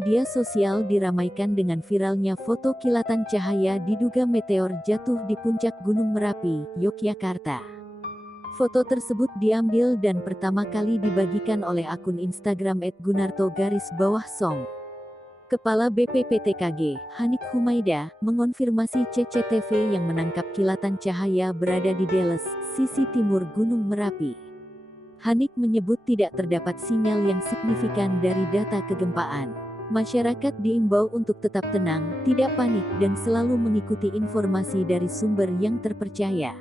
Media sosial diramaikan dengan viralnya foto kilatan cahaya diduga meteor jatuh di puncak Gunung Merapi, Yogyakarta. Foto tersebut diambil dan pertama kali dibagikan oleh akun Instagram @gunarto_song. Kepala BPPTKG, Hanik Humaida, mengonfirmasi CCTV yang menangkap kilatan cahaya berada di Deles, sisi timur Gunung Merapi. Hanik menyebut tidak terdapat sinyal yang signifikan dari data kegempaan. Masyarakat diimbau untuk tetap tenang, tidak panik dan selalu mengikuti informasi dari sumber yang terpercaya.